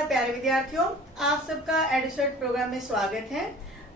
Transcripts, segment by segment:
नमस्कार प्यारे विद्यार्थियों, आप सबका एडुसेट प्रोग्राम में स्वागत है।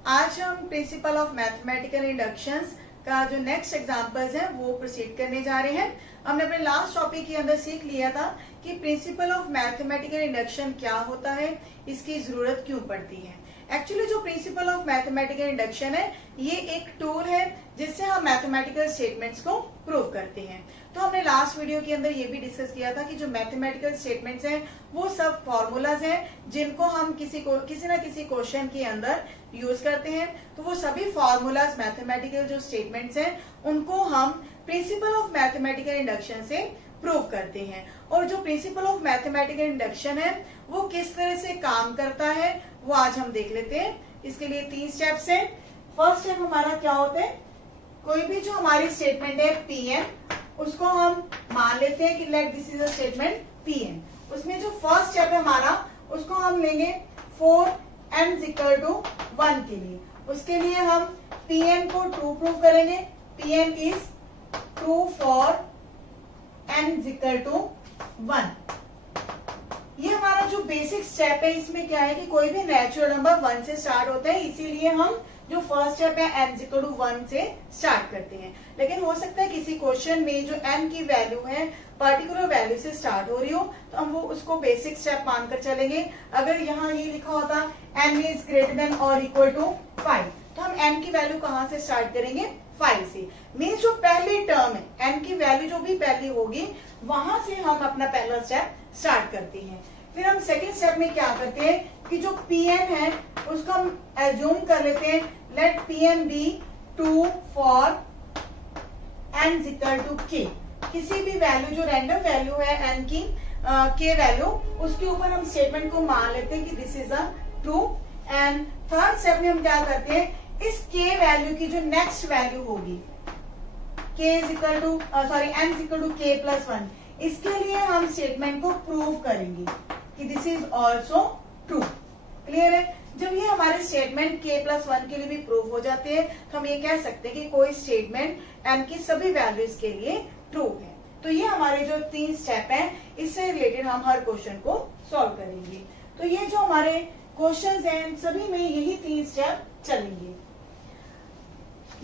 आज हम प्रिंसिपल ऑफ मैथमेटिकल इंडक्शंस का जो नेक्स्ट एग्जांपल्स हैं वो प्रोसीड करने जा रहे हैं। हमने अपने लास्ट टॉपिक के अंदर सीख लिया था कि प्रिंसिपल ऑफ मैथमेटिकल इंडक्शन क्या होता है, इसकी जरूरत क्यों पड़ती है। एक्चुअली जो प्रिंसिपल ऑफ मैथमेटिकल इंडक्शन है ये एक टूल है जिससे हम मैथमेटिकल स्टेटमेंट्स को प्रूव करते हैं। तो हमने लास्ट वीडियो के अंदर ये भी डिस्कस किया था कि जो मैथमेटिकल स्टेटमेंट्स हैं वो सब फॉर्मूलाज हैं जिनको हम किसी ना किसी क्वेश्चन के अंदर यूज करते हैं। तो वो सभी फॉर्मूलाज मैथमेटिकल जो स्टेटमेंट्स हैं उनको हम प्रिंसिपल ऑफ मैथमेटिकल इंडक्शन से प्रूव करते हैं। और जो प्रिंसिपल ऑफ मैथमेटिकल इंडक्शन है वो किस तरह से काम करता है वो आज हम देख लेते हैं। इसके लिए 3 स्टेप्स हैं। फर्स्ट स्टेप हमारा क्या होता है, कोई भी जो हमारी स्टेटमेंट है Pn उसको हम मान लेते हैं कि let this is a statement Pn। उसमें जो फर्स्ट स्टेप है हमारा उसको हम लेंगे for n = 1 के लिए। उसके लिए हम Pn को ट्रू प्रूव करेंगे। Pn is true for n = 1। ये हमारा जो बेसिक स्टेप है इसमें क्या है कि कोई भी नेचुरल नंबर 1 से स्टार्ट होता है, इसीलिए हम जो फर्स्ट स्टेप है n = 1 से स्टार्ट करते हैं। लेकिन हो सकता है किसी क्वेश्चन में जो n की वैल्यू है पर्टिकुलर वैल्यू से स्टार्ट हो रही हो तो हम वो उसको बेसिक स्टेप मानकर चलेंगे। अगर यहाँ ये लिखा होता n इज ग्रेटर देन और इक्वल टू 5 तो हम n की वैल्यू कहाँ से स्टार्ट करेंगे, 5 से। मीन्स जो पहली टर्म है n की वैल्यू जो भी पहली होगी वहां से हम अपना पहला स्टेप स्टार्ट करते हैं। फिर हम सेकेंड स्टेप में क्या करते हैं कि जो Pn है उसको हम एज्यूम कर लेते हैं let Pn be true for n = k। किसी भी वैल्यू जो रैंडम वैल्यू है n की k वैल्यू उसके ऊपर हम स्टेटमेंट को मान लेते हैं कि this is a true. And third step में हम क्या करते हैं, इस k वैल्यू की जो नेक्स्ट वैल्यू होगी n = k + 1, इसके लिए हम स्टेटमेंट को प्रूव करेंगे कि this is also true. Clear है। जब ये हमारे स्टेटमेंट k + 1 के लिए भी प्रूव हो जाते हैं तो हम ये कह सकते हैं कि कोई स्टेटमेंट n की सभी वैल्यूज के लिए ट्रू है। तो ये हमारे जो 3 स्टेप हैं इससे रिलेटेड हम हर क्वेश्चन को सॉल्व करेंगे। तो ये जो हमारे क्वेश्चंस हैं सभी में यही 3 स्टेप चलेंगे।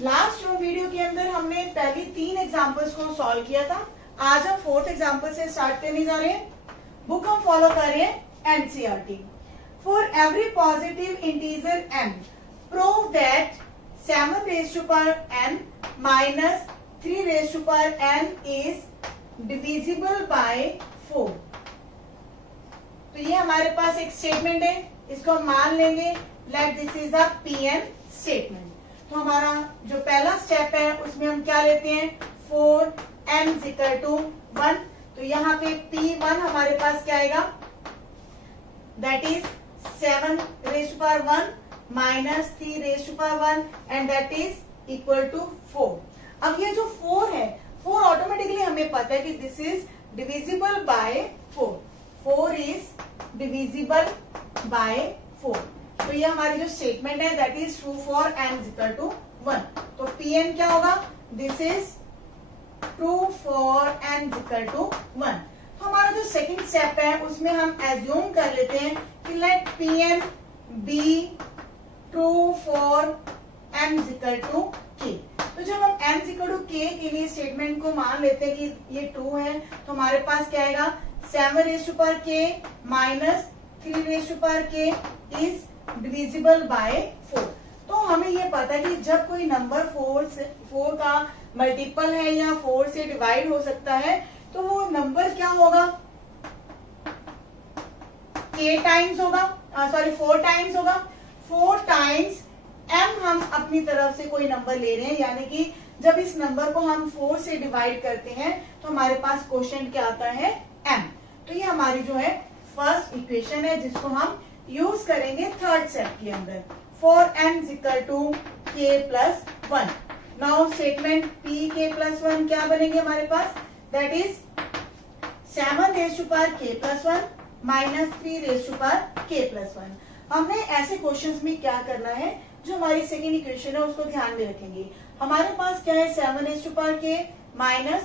लास्ट वीडियो के अंदर हमने पहली 3 एग्जांपल्स को सॉल्व किया था। आज हम 4th एग्जांपल से स्टार्ट करने जा रहे हैं। बुक हम फॉलो कर रहे हैं NCERT। For every positive integer m prove that 7n - 3n is divisible by 4। तो ये हमारे पास एक स्टेटमेंट है, इसको हम मान लेंगे let this is a Pn statement. तो हमारा जो पहला स्टेप है उसमें हम क्या लेते हैं, 4n = 1। तो यहाँ पे P1 हमारे पास क्या आएगा, that is 7 raised to power 1 - 3 raised to power 1 and that is equal to 4। अब ये जो 4 है 4 ऑटोमेटिकली हमें पता है कि this is divisible by 4। 4 is divisible by 4। तो ये हमारी जो स्टेटमेंट है that is true for n = 1। तो Pn क्या होगा, this is true for n = 1। तो हमारा जो सेकंड स्टेप है उसमें हम एज्यूम कर लेते हैं कि let Pn be true for n = k। तो जब हम n = k के लिए स्टेटमेंट को मान लेते हैं कि ये ट्रू है तो हमारे पास क्या आएगा, 7 raised to power k - 3 raised to power k is divisible by 4। तो हमें ये पता है कि जब कोई नंबर 4 का मल्टीपल है या 4 से डिवाइड हो सकता है तो वो नंबर क्या होगा, k टाइम्स होगा, 4 टाइम्स होगा। 4 टाइम्स m हम अपनी तरफ से कोई नंबर ले रहे हैं, यानी कि जब इस नंबर को हम 4 से डिवाइड करते हैं तो हमारे पास क्वोशिएंट क्या आता है, m। तो ये हमारी जो है फर्स्ट इक्वेशन है जिसको हम यूज करेंगे थर्ड स्टेप के अंदर, for n = k + 1। Now statement Pk + 1 क्या बनेंगे हमारे पास, that is 7 raised to power k + 1 - 3 raised to power k + 1। हमने ऐसे क्वेश्चंस में क्या करना है, जो हमारी सेकेंड इक्वेशन है उसको ध्यान में रखेंगे। हमारे पास क्या है, 7 raised to power k -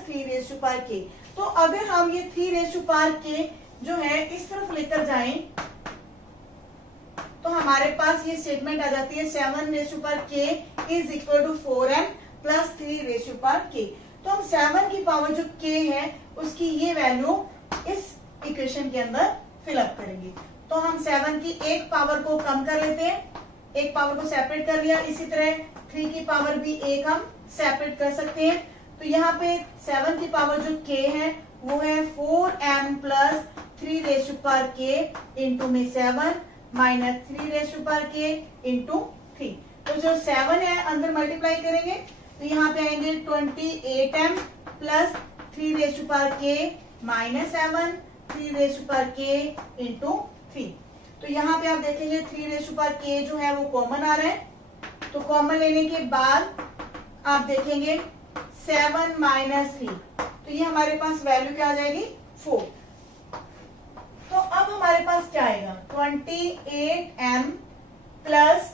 3 raised to power k। तो अगर हम ये 3 raised to power k जो है इस तरफ लेकर जाएं तो हमारे पास ये स्टेटमेंट आ जाती है 7 raise to power k is equal to 4n plus 3 raise to power k। तो हम 7 की पावर जो k है उसकी ये वैल्यू इस इक्वेशन के अंदर फिलअप करेंगे। तो हम 7 की एक पावर को कम कर लेते हैं, एक पावर को सेपरेट कर लिया। इसी तरह 3 की पावर भी एक हम सेपरेट कर सकते हैं। तो यहाँ पे 7 की पावर जो k है वो है 4m plus 3 raise to power k into में 7 minus 3 raise to power k into 3। तो जो 7 है अंदर मल्टीप्लाई करेंगे तो यहाँ पे आएंगे 28m plus 3 raise to power k minus 7 3 raise to power k into 3। तो यहाँ पे आप देखेंगे 3 रेज़ टू पावर k जो है वो कॉमन आ रहा है। तो कॉमन लेने के बाद आप देखेंगे 7 माइनस 3, तो ये हमारे पास वैल्यू क्या आ जाएगी 4। तो अब हमारे पास क्या आएगा 28m plus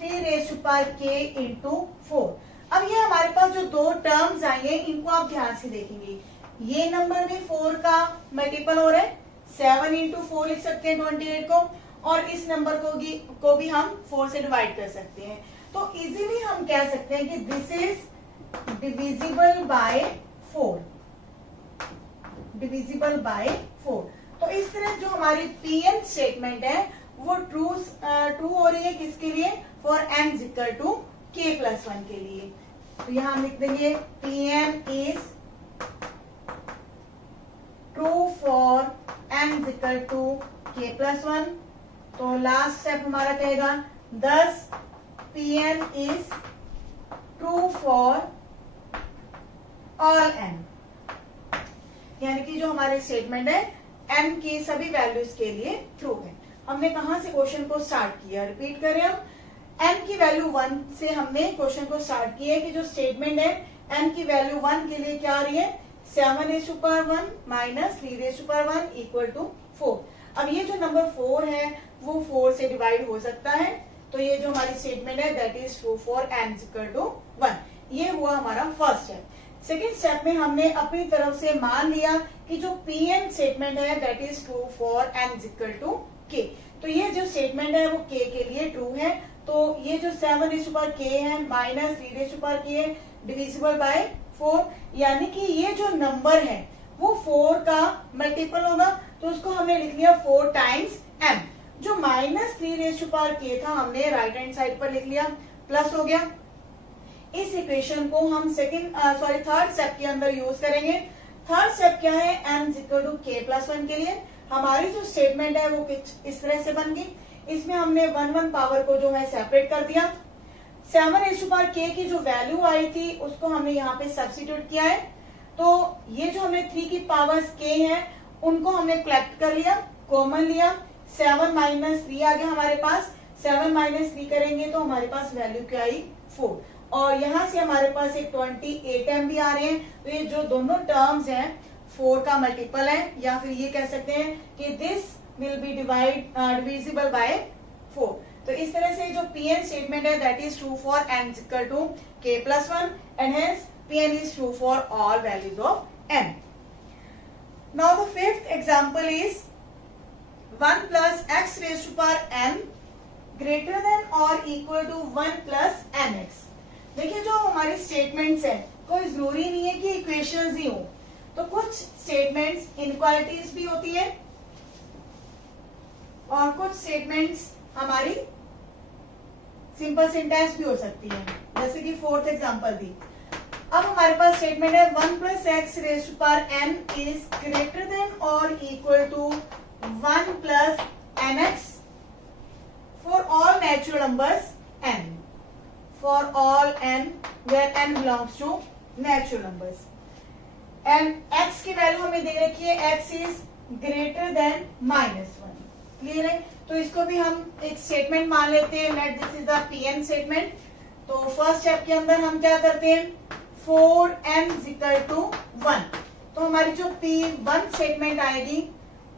3 raise to power k into 4। अब ये हमारे पास जो दो टर्म्स आएंगे इनको आप ध्यान से देखेंगे। ये नंबर भी 4 का मल्टीपल हो रहा है, 7 इंटू 4 लिख सकते हैं 28 को, और इस नंबर को भी हम 4 से डिवाइड कर सकते हैं। तो इजीली हम कह सकते हैं कि this is divisible by 4, divisible by 4। तो इस तरह जो हमारी पीएन स्टेटमेंट है वो ट्रू हो रही है किसके लिए, for n equal to k plus 1 के लिए। तो यहां हम लिख देंगे P N is true for n equal to k plus 1। तो लास्ट स्टेप हमारा कहेगा 10 Pn is true for all n, यानी कि जो हमारे स्टेटमेंट है n की सभी वैल्यूज के लिए ट्रू है। हमने कहां से क्वेश्चन को स्टार्ट किया, रिपीट करें हम, n की वैल्यू 1 से हमने क्वेश्चन को स्टार्ट किया है कि जो स्टेटमेंट है n की वैल्यू 1 के लिए क्या आ रही है 7 raise to power 1 minus 3 raise to power 1 equal to 4। अब ये जो नंबर 4 है वो 4 से डिवाइड हो सकता है, तो ये जो हमारी स्टेटमेंट है that is true for n equal to 1। ये हुआ हमारा फर्स्ट स्टेप। सेकेंड स्टेप में हमने अपनी तरफ से मान लिया कि जो pn स्टेटमेंट है that is true for n equal to k। तो ये जो स्टेटमेंट है वो k के लिए ट्रू है। तो ये जो 7 रेज़ टू पावर k है minus 3 raise to power k है डिविजिबल बाय 4, यानी कि ये जो नंबर है वो 4 का मल्टीपल होगा। तो उसको हमने लिख लिया 4 टाइम्स m। जो minus 3 raise to power k था हमने राइट हैंड साइड पर लिख लिया, प्लस हो गया। इस इक्वेशन को हम थर्ड स्टेप के अंदर यूज करेंगे। थर्ड स्टेप क्या है, n equal to k plus 1 के लिए हमारी जो स्टेटमेंट है वो इस तरह से बन गई। इसमें हमने 1 पावर को जो है सेपरेट कर दिया। 7 रेज़ टू पावर k की जो वैल्यू आई थी उसको हमने यहाँ पे सब्स्टिट्यूट किया है। तो ये जो हमने 3 की पावर्स k है उनको हमने कलेक्ट कर लिया, कॉमन लिया, 7 माइनस 3 आ गया हमारे पास। 7 माइनस 3 करेंगे तो हमारे पास वैल्यू क्या आई 4, और यहाँ से हमारे पास एक 28m भी आ रहे हैं। तो ये जो दोनों टर्म्स हैं 4 का मल्टीपल है, या फिर ये कह सकते हैं कि this will be divisible by 4। तो इस तरह से जो pn स्टेटमेंट है that is true for n equal to k plus 1 and hence pn is true for all values of n। Now the fifth example is 1 plus x raise to power n greater than और equal to 1 plus nx। देखिए जो हमारी statements है कोई जरूरी नहीं है कि इक्वेशंस ही हो, तो कुछ स्टेटमेंट्स इनइक्वालिटीज भी होती है और कुछ स्टेटमेंट्स हमारी सिंपल सिंटैक्स भी हो सकती है, जैसे कि फोर्थ एग्जांपल दी। अब हमारे पास स्टेटमेंट है 1 plus x raise to power n is greater than और equal to 1 plus nx for all natural numbers n, for all n where n belongs to natural numbers, and x की value हमें दे रखी है x is greater than -1। Clear है? तो इसको भी हम एक स्टेटमेंट मान लेते हैं, let this is the pn statement. तो फर्स्ट स्टेप के अंदर हम क्या करते हैं 4n इक्वल टू 1। तो हमारी जो p1 स्टेटमेंट आएगी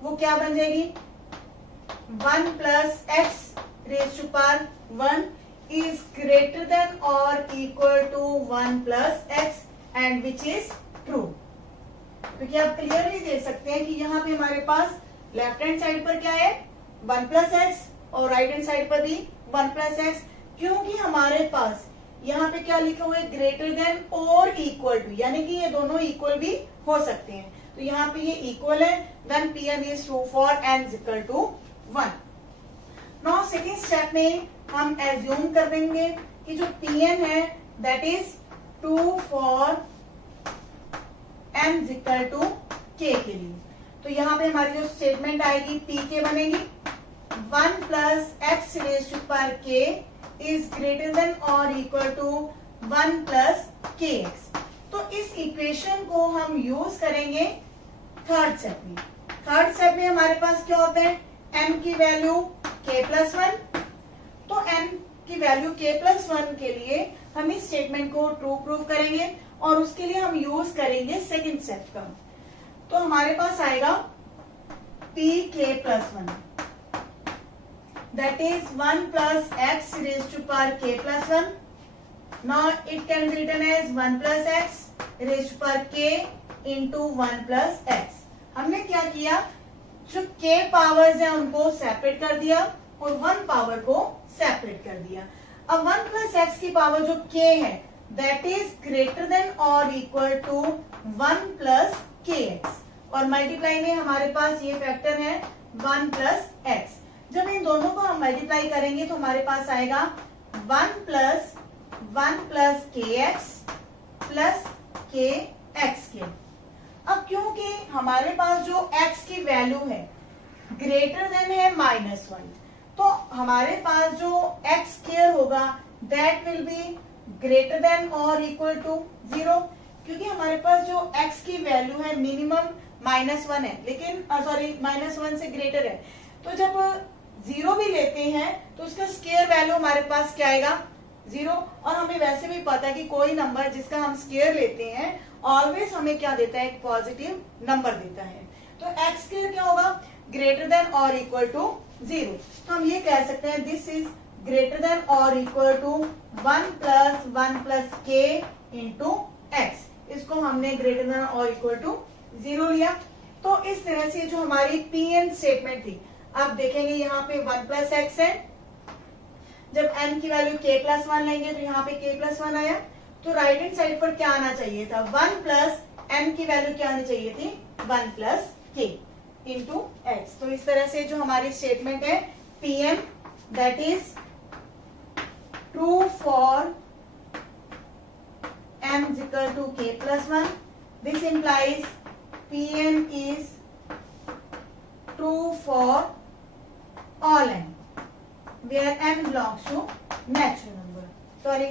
वो क्या बन जाएगी 1 plus x raise to power 1 is greater than or equal to 1 plus x and which is true। क्योंकि आप क्लियरली देख सकते हैं कि यहाँ पे हमारे पास लेफ्ट हैंड साइड पर क्या है 1 प्लस एक्स और राइट हैंड साइड पर भी 1 प्लस एक्स, क्योंकि हमारे पास यहाँ पे क्या लिखा हुआ है, ग्रेटर देन और इक्वल टू, यानी कि ये दोनों इक्वल भी हो सकते हैं, तो यहाँ पे ये इक्वल है, then Pn is true for n is equal to 1। Now second step में हम एज्यूम कर देंगे कि जो Pn है that is true for n is equal to k के लिए। तो यहाँ पे हमारी जो स्टेटमेंट आएगी Pk बनेगी 1 plus x raise to power k is greater than और इक्वल टू 1 प्लस kx। तो इस इक्वेशन को हम यूज करेंगे थर्ड स्टेप में। थर्ड स्टेप में हमारे पास क्या होता है, n की वैल्यू k प्लस 1, तो n की वैल्यू k प्लस 1 के लिए हम इस स्टेटमेंट को ट्रू प्रूव करेंगे और उसके लिए हम यूज करेंगे सेकेंड स्टेप का। तो हमारे पास आएगा pk plus 1 that is 1 plus x raised to power k plus 1. Now it can be written as 1 plus x raised to power k into 1 plus x. हमने क्या किया, जो k पावर्स हैं उनको सेपरेट कर दिया और 1 पावर को सेपरेट कर दिया। अब 1 plus x की पावर जो k है that is greater than or equal to 1 plus kx, और मल्टीप्लाई में हमारे पास ये फैक्टर है 1 plus x। जब इन दोनों को हम मल्टीप्लाई करेंगे तो हमारे पास आएगा 1 प्लस kx प्लस kx के। अब क्योंकि हमारे पास जो x की वैल्यू है ग्रेटर देन है -1, तो हमारे पास जो x स्क्वायर होगा that will be greater than और इक्वल टू 0, क्योंकि हमारे पास जो x की वैल्यू है मिनिमम -1 है, लेकिन सॉरी -1 से ग्रेटर है, तो जब 0 भी लेते हैं तो उसका स्क्वायर वैल्यू हमारे पास क्या आएगा 0, और हमें वैसे भी पता है कि कोई नंबर जिसका हम स्क्वायर लेते हैं ऑलवेज हमें क्या देता है, एक पॉजिटिव नंबर देता है। तो x स्क्वायर क्या होगा, ग्रेटर देन और इक्वल टू 0, तो हम ये कह सकते हैं दिस इज ग्रेटर देन और equal to 1 plus k into x. इसको हमने ग्रेटर देन और इक्वल टू 0 लिया। तो इस तरह से जो हमारी Pn स्टेटमेंट थी, आप देखेंगे यहाँ पे 1 प्लस एक्स है, जब n की वैल्यू k प्लस 1 लेंगे तो यहाँ पे k प्लस 1 आया, तो राइट हैंड साइड पर क्या आना चाहिए था, 1 प्लस n की वैल्यू क्या आनी चाहिए थी, 1 प्लस k इंटू एक्स। तो इस तरह से जो हमारी स्टेटमेंट है Pn that is true for n is equal to k plus 1, this implies Pn is true for all n where n belongs to natural number, sorry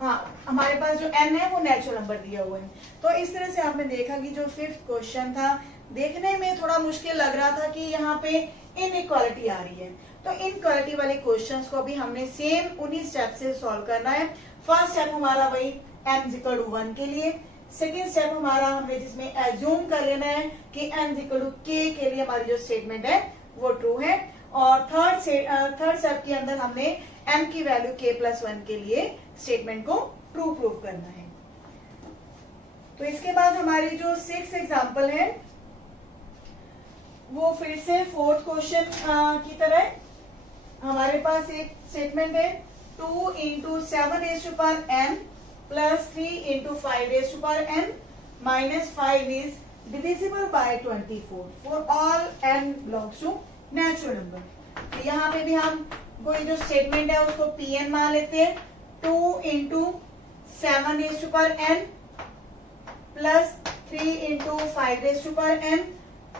हाँ हमारे पास जो n है वो नेचुरल नंबर दिया हुआ है। तो इस तरह से आपने देखा कि जो फिफ्थ क्वेश्चन था देखने में थोड़ा मुश्किल लग रहा था कि यहाँ पे इनइक्वालिटी आ रही है, तो इनइक्वालिटी वाले क्वेश्चंस को भी हमने सेम उन्हीं स्टेप से सॉल्व करना है। फर्स्ट स्टेप हमारा वही n इक्वल टू 1 के लिए, सेकेंड स्टेप हमारा हमने जिसमें एज्यूम कर लेना है कि n इक्वल टू k के लिए हमारी जो स्टेटमेंट है वो ट्रू है, और थर्ड स्टेप के अंदर हमने m की वैल्यू k प्लस 1 के लिए स्टेटमेंट को ट्रू प्रूव करना है। तो इसके बाद हमारी जो 6th एग्जांपल है वो फिर से फोर्थ क्वेश्चन की तरह है। हमारे पास एक स्टेटमेंट है 2 into 7 raise to power n plus 3 into 5 raise to power n minus 5 is divisible by 24 for all n belongs to natural number. यहाँ पे भी हम कोई जो स्टेटमेंट है उसको Pn मान लेते हैं, 2 into 7 raise to power n plus 3 into 5 raise to power n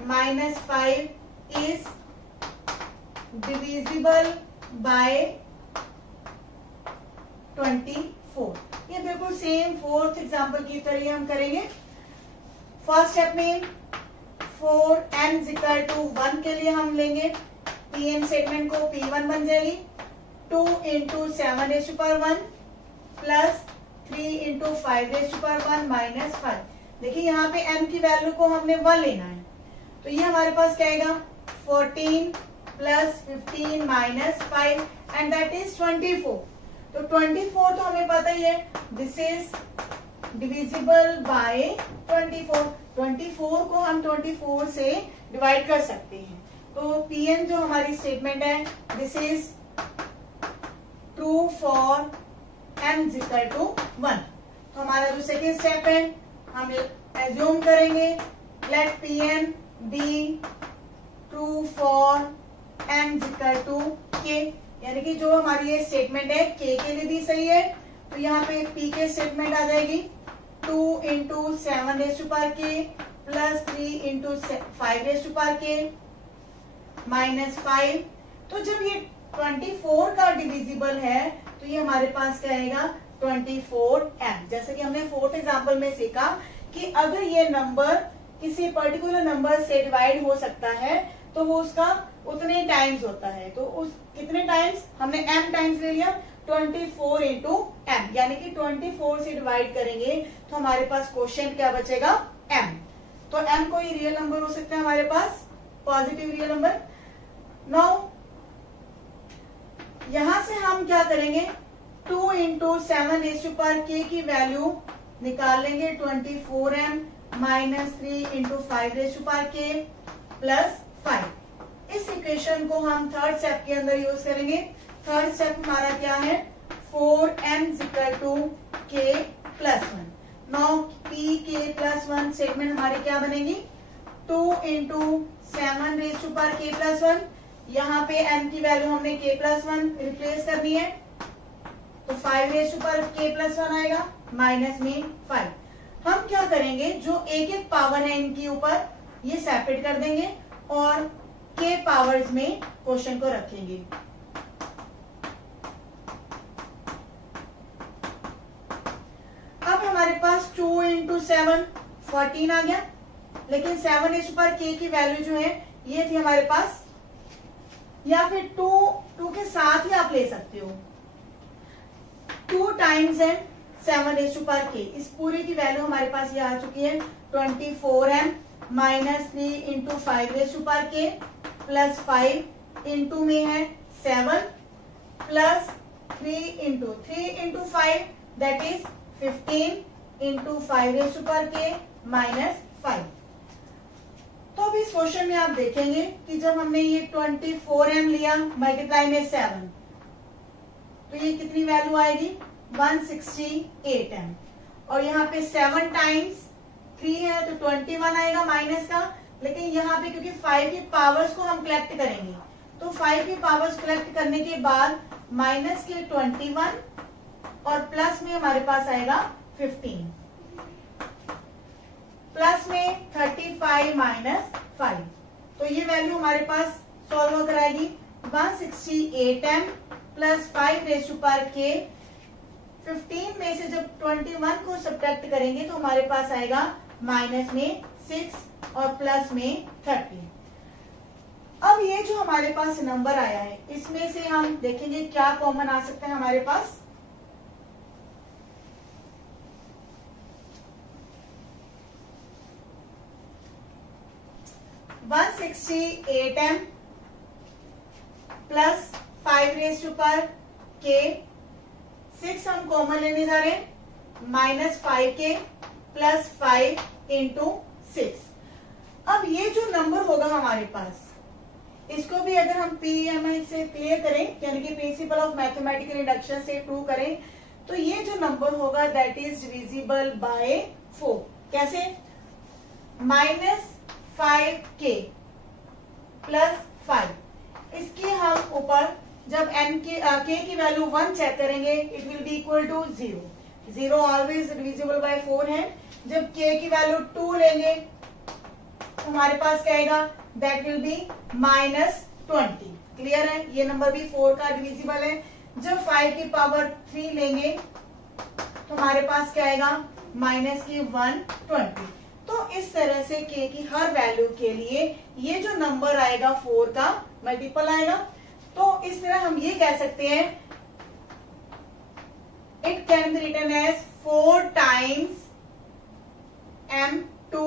minus 5 is divisible by 24। ये बिल्कुल सेम फोर्थ एग्जाम्पल की तरह हम करेंगे। फर्स्ट स्टेप में फॉर n इक्वल टू 1 के लिए हम लेंगे Pn स्टेटमेंट को P1 बन जाएगी 2 into 7 raise to power 1 plus 3 into 5 raise to power 1 minus 5। देखिए यहाँ पे n की वैल्यू को हमने 1 लेना है, तो ये हमारे पास क्या आएगा 14 plus 15 minus 5 and that is 24। तो 24 तो हमें पता ही है दिस इज डिविजिबल बाय 24। 24 को हम 24 से डिवाइड कर सकते हैं, तो Pn जो हमारी स्टेटमेंट है, this is true for m is equal to 1। तो हमारा जो सेकेंड स्टेप है, हम एज्यूम करेंगे let Pn be true for m is equal to k, यानी कि जो हमारी ये स्टेटमेंट है k के लिए भी सही है। तो यहाँ पे p के स्टेटमेंट आ जाएगी 2 into 7 raise to power k plus 3 into 5 raise to power k minus 5। तो जब ये 24 का डिविजिबल है तो ये हमारे पास क्या आएगा 24m। जैसे कि हमने फोर्थ एग्जांपल में सीखा कि अगर ये नंबर किसी पर्टिकुलर नंबर से डिवाइड हो सकता है तो वो उसका उतने टाइम्स होता है। तो उस कितने टाइम्स, हमने m टाइम्स ले लिया 24 इंटू m, यानी कि 24 से डिवाइड करेंगे तो हमारे पास क्वोशिएंट क्या बचेगा m। तो m कोई रियल नंबर हो सकता है हमारे पास, पॉजिटिव रियल नंबर। नाउ यहां से हम क्या करेंगे 2 into 7 raise to power k की वैल्यू निकाल लेंगे 24m minus 3 into 5 raise to power k plus 5। इस इक्वेशन को हम थर्ड स्टेप के अंदर यूज करेंगे। थर्ड स्टेप हमारा क्या है 4m equal to k plus 1। Now p k plus 1 statement हमारी क्या बनेगी 2 into 7 raise to power k plus 1। यहाँ पे m की वैल्यू हमने k प्लस 1 रिप्लेस करनी है, तो 5 raise to power k plus 1 आएगा माइनस में 5। हम क्या करेंगे जो एक एक पावर है इनके ऊपर ये सेपरेट कर देंगे और k पावर्स में क्वेश्चन को रखेंगे। अब हमारे पास 2 इंटू 7 14 आ गया, लेकिन 7 रेज टू पावर k की वैल्यू जो है ये थी हमारे पास, या फिर 2 के साथ ही आप ले सकते हो 2 टाइम्स है 7 रेज टू पावर k। इस पूरे की वैल्यू हमारे पास ये आ चुकी है 24m minus 3 into 5 raise to power k plus 5 into में है 7 plus 3 into 5 that is 15 into 5 raise to power k minus 5। तो अब इस क्वेश्चन में आप देखेंगे कि जब हमने ये 24m लिया मल्टीप्लाई में 7 तो ये कितनी वैल्यू आएगी 168m, और यहाँ पे 7 टाइम्स 3 है तो 21 आएगा माइनस का। लेकिन यहाँ पे क्योंकि 5 की पावर्स को हम कलेक्ट करेंगे तो 5 की पावर्स कलेक्ट करने के बाद माइनस के 21 और प्लस में हमारे पास आएगा 15, प्लस में 35 माइनस 5। तो ये वैल्यू हमारे पास सॉल्व होकर आएगी 168m plus 5 raise to power k। 15 में से जब 21 को सब्ट्रैक्ट करेंगे तो हमारे पास आएगा माइनस में 6 और प्लस में 30। अब ये जो हमारे पास नंबर आया है इसमें से हम देखेंगे क्या कॉमन आ सकता है हमारे पास। One 168m plus 5 raise to power k, 6 हम कॉमन लेने जा रहे हैं माइनस 5k प्लस 5 इंटू 6। अब ये जो नंबर होगा हमारे पास इसको भी अगर हम PMI से क्लियर करें यानी कि प्रिंसिपल ऑफ मैथमेटिकल इंडक्शन से प्रूव करें तो ये जो नंबर होगा दैट इज डिविजिबल बाय 4। कैसे माइनस 5k प्लस 5, इसके हम ऊपर जब m के k की वैल्यू 1 चेक करेंगे it will be equal to 0। 0 always divisible by 4 है। जब k की वैल्यू 2 लेंगे तो हमारे पास क्या आएगा that will be minus 20। Clear है, ये नंबर भी 4 का डिविजिबल है। जब 5 की पावर 3 लेंगे तो हमारे पास क्या आएगा माइनस की 120। तो इस तरह से k की हर वैल्यू के लिए ये जो नंबर आएगा 4 का मल्टीपल आएगा। तो इस तरह हम ये कह सकते हैं it can be written as 4 times m2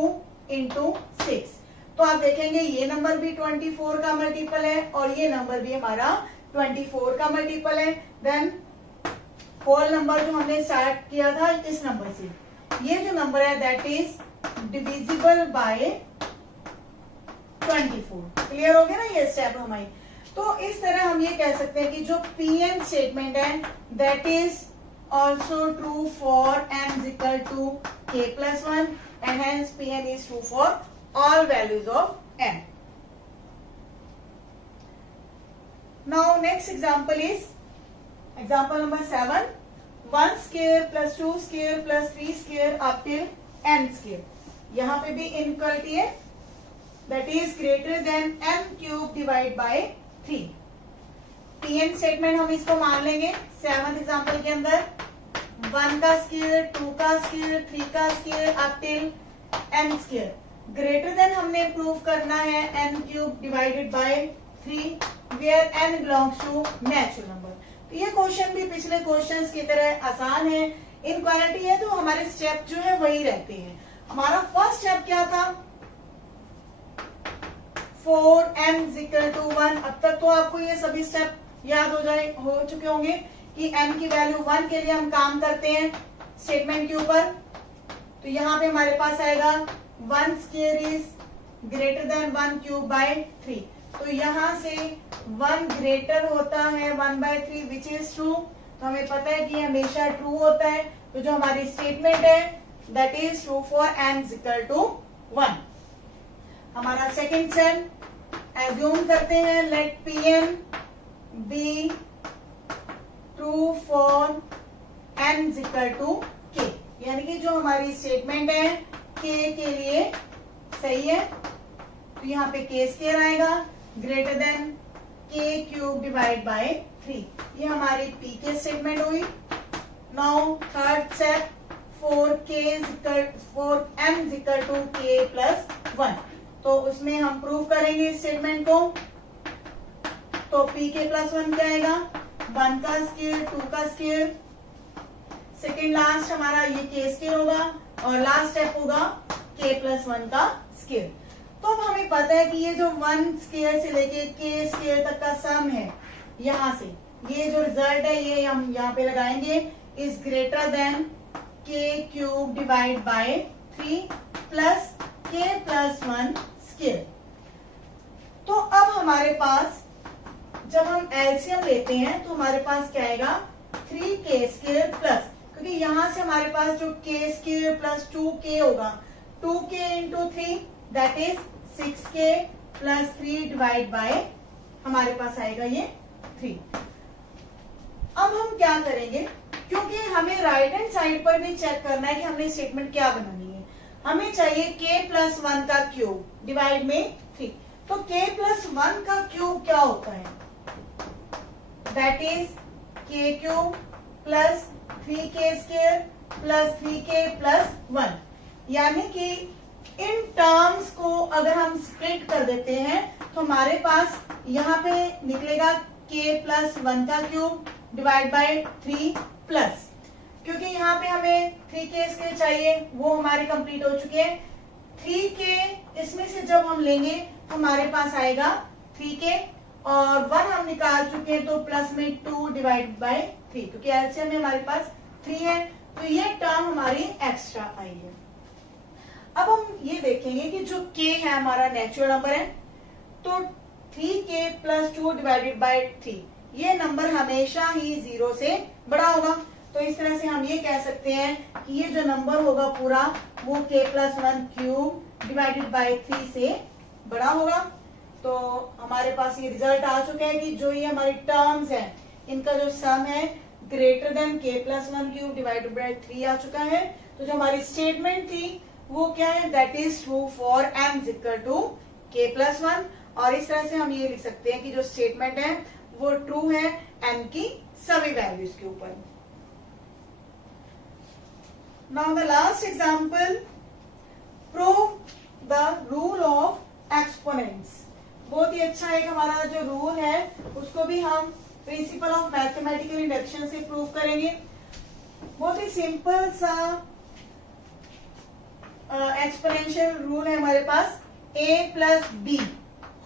into 6। तो आप देखेंगे ये नंबर भी 24 का मल्टीपल है और ये नंबर भी हमारा 24 का मल्टीपल है। देन होल नंबर जो हमने स्टार्ट किया था इस नंबर से, ये जो नंबर है that is divisible by 24। Clear हो गया ना ये स्टेप हमारी। तो इस तरह हम ये कह सकते हैं कि जो Pn स्टेटमेंट है that is also true for n is equal to k+1 and hence Pn is true for all values of n। Now next example is example number 7, 1 square plus 2 square plus 3 square up till n square। यहाँ पे भी inequality है that is greater than n cube divided by 3। Pn statement हम इसको मान लेंगे 7th example के अंदर 1 का स्क्वायर, 2 का स्क्वायर, 3 का square up till n square. Greater than हमने प्रूव करना है n cube divided by 3 where n belongs to natural number. तो ये क्वेश्चन भी पिछले क्वेश्चंस की तरह आसान है, इनक्वालिटी है तो हमारे स्टेप जो है वही रहते हैं। हमारा फर्स्ट स्टेप क्या था 4n = 1। अब तक तो आपको ये सभी स्टेप याद हो चुके होंगे कि n की वैल्यू 1 के लिए हम काम करते हैं स्टेटमेंट के ऊपर। तो यहाँ पे हमारे पास आएगा 1 square is greater then 1 cube by 3। तो यहाँ से 1 ग्रेटर होता है 1/3 विच इज ट्रू। तो हमें पता है कि हमेशा ट्रू होता है। तो जो हमारी स्टेटमेंट है that is true for n = 1। हमारा सेकेंड स्टेप एज्यूम करते हैं let Pn be true for n = k, यानी कि जो हमारी स्टेटमेंट है k के लिए सही है। तो यहाँ पे k स्क्वायर आएगा greater than k cube divide by 3। ये हमारी p के स्टेटमेंट हुई। Now third step for n = k+1। तो उसमें हम प्रूव करेंगे स्टेटमेंट को। तो pk+1 क्या आएगा 1 का स्क्वायर, 2 का स्क्वायर, सेकेंड लास्ट हमारा ये k स्क्वायर होगा और लास्ट स्टेप होगा k+1 का स्क्वायर। तो अब हमें पता है कि ये जो 1 स्क्वायर से लेके k स्क्वायर तक का सम है, यहाँ से ये जो रिजल्ट है ये हम यहाँ पे लगाएंगे is greater then k cube divide by 3 plus k+1 square. तो अब हमारे पास जब हम एलसीएम लेते हैं तो हमारे पास क्या आएगा 3k स्क्वायर प्लस, क्योंकि यहाँ से हमारे पास जो k स्क्वायर प्लस 2k होगा 2k × 3 that is 6k plus 3 divide by हमारे पास आएगा ये 3। अब हम क्या करेंगे, क्योंकि हमें राइट हैंड साइड पर भी चेक करना है कि हमने स्टेटमेंट क्या बनानी है। हमें चाहिए k+1 का क्यूब डिवाइड में 3। तो k+1 का क्यूब क्या होता है that is k cube plus 3k square plus 3k+1। यानी कि इन टर्म्स को अगर हम स्प्लिट कर देते हैं तो हमारे पास यहाँ पे निकलेगा k+1 का क्यूब डिवाइड बाय 3 प्लस, क्योंकि यहाँ पे हमें 3k स्क्वायर चाहिए वो हमारे कंप्लीट हो चुके हैं। 3k इसमें से जब हम लेंगे तो हमारे पास आएगा 3k और 1 हम निकाल चुके हैं तो प्लस में 2 डिवाइड बाय 3, क्योंकि एलसीएम में हमारे पास 3 है तो ये टर्म हमारी एक्स्ट्रा आई है। अब हम ये देखेंगे कि जो k है हमारा नेचुरल नंबर है, तो 3k + 2 डिवाइडेड बाय 3 ये नंबर हमेशा ही 0 से बड़ा होगा। तो इस तरह से हम ये कह सकते हैं कि ये जो नंबर होगा पूरा वो k+1 क्यूब डिवाइडेड बाय 3 से बड़ा होगा। तो हमारे पास ये रिजल्ट आ चुका है कि जो ये हमारी टर्म्स हैं इनका जो सम है greater than k+1 cube divided by 3 आ चुका है। तो जो हमारी स्टेटमेंट थी वो क्या है that is true for n = k+1। और इस तरह से हम ये लिख सकते हैं कि जो स्टेटमेंट है वो ट्रू है n की सभी वैल्यूज के ऊपर। Now the last example prove the rule of exponents. बहुत ही अच्छा एक हमारा जो रूल है उसको भी हम प्रिंसिपल ऑफ मैथमेटिकल इंडक्शन से प्रूव करेंगे। बहुत ही सिंपल सा एक्सपोनेंशियल रूल है हमारे पास, a + b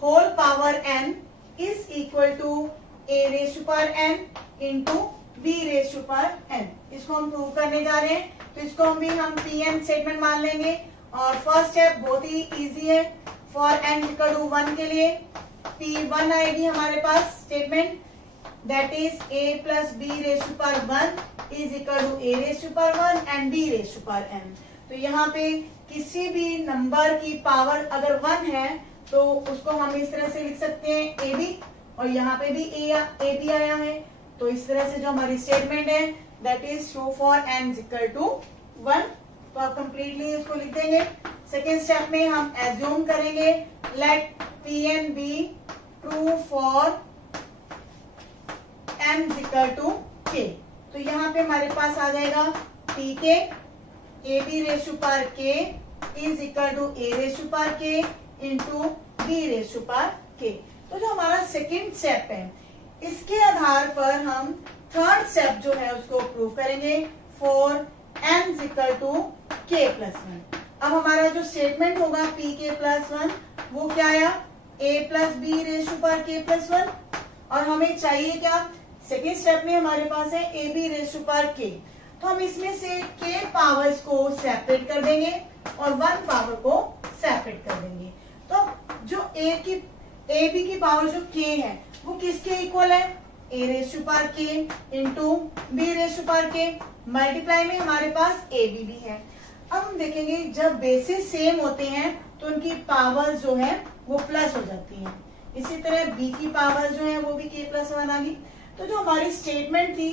whole power n is equal to a⁴n into b⁴n। इसको हम प्रूव करने जा रहे हैं। तो इसको हम Pn स्टेटमेंट मान लेंगे। और फर्स्ट स्टेप बहुत ही इजी है, फॉर n इक्वल टू 1 के लिए P1 आएगी हमारे पास statement, that is a plus B raise to power 1 is equal to a raise to power 1 and b raise to power n। तो यहाँ पे किसी भी नंबर की पावर अगर 1 है तो उसको हम इस तरह से लिख सकते हैं ab, और यहाँ पे भी ab आया है, तो इस तरह से जो हमारी स्टेटमेंट है that is true for n is equal to 1। तो आप कंप्लीटली इसको लिख देंगे। सेकेंड स्टेप में हम एज्यूम करेंगे let Pn be true for n is equal to k। तो यहाँ पे हमारे पास आ जाएगा Pk ab raise to power k is equal to a raise to power k into b raise to power k। तो जो हमारा second step है इसके आधार पर हम थर्ड स्टेप जो है उसको प्रूव करेंगे for n is equal to k plus 1। अब हमारा जो स्टेटमेंट होगा pk प्लस 1 वो क्या आया a plus B raise to power k plus 1, और हमें चाहिए क्या, सेकेंड स्टेप में हमारे पास है ab raise to power k। तो हम इसमें से k पावर्स को सेपरेट कर देंगे और 1 पावर को सेपरेट कर देंगे। तो जो ab की पावर जो k है वो किसके इक्वल है, a raise to power k into b raise to power k, multiply में हमारे पास ab भी है। अब हम देखेंगे जब बेसिस सेम होते हैं तो उनकी पावर जो है वो प्लस हो जाती है। इसी तरह b की पावर जो है वो भी k प्लस 1 आ गई। तो जो हमारी स्टेटमेंट थी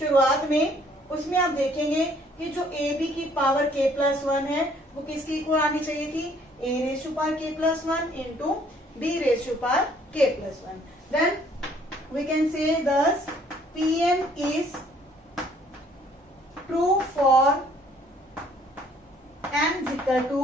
शुरुआत में उसमें आप देखेंगे कि जो ab की पावर k प्लस 1 है वो किसकी इक्वल आनी चाहिए थी, a raise to power k plus 1 into b raise to power k plus 1। Then we can say this Pn is true for n is equal to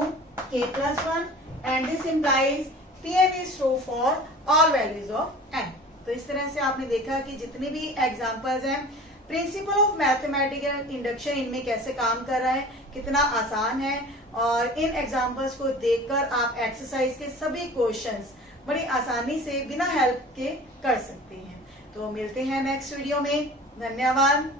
k plus 1 and this implies Pn is true for all values of n। तो इस तरह से आपने देखा कि जितने भी examples हैं प्रिंसिपल ऑफ मैथमेटिकल इंडक्शन इनमें कैसे काम कर रहा है, कितना आसान है, और इन एग्जांपल्स को देखकर आप एक्सरसाइज के सभी क्वेश्चंस बड़ी आसानी से बिना हेल्प के कर सकते हैं। तो मिलते हैं नेक्स्ट वीडियो में। धन्यवाद।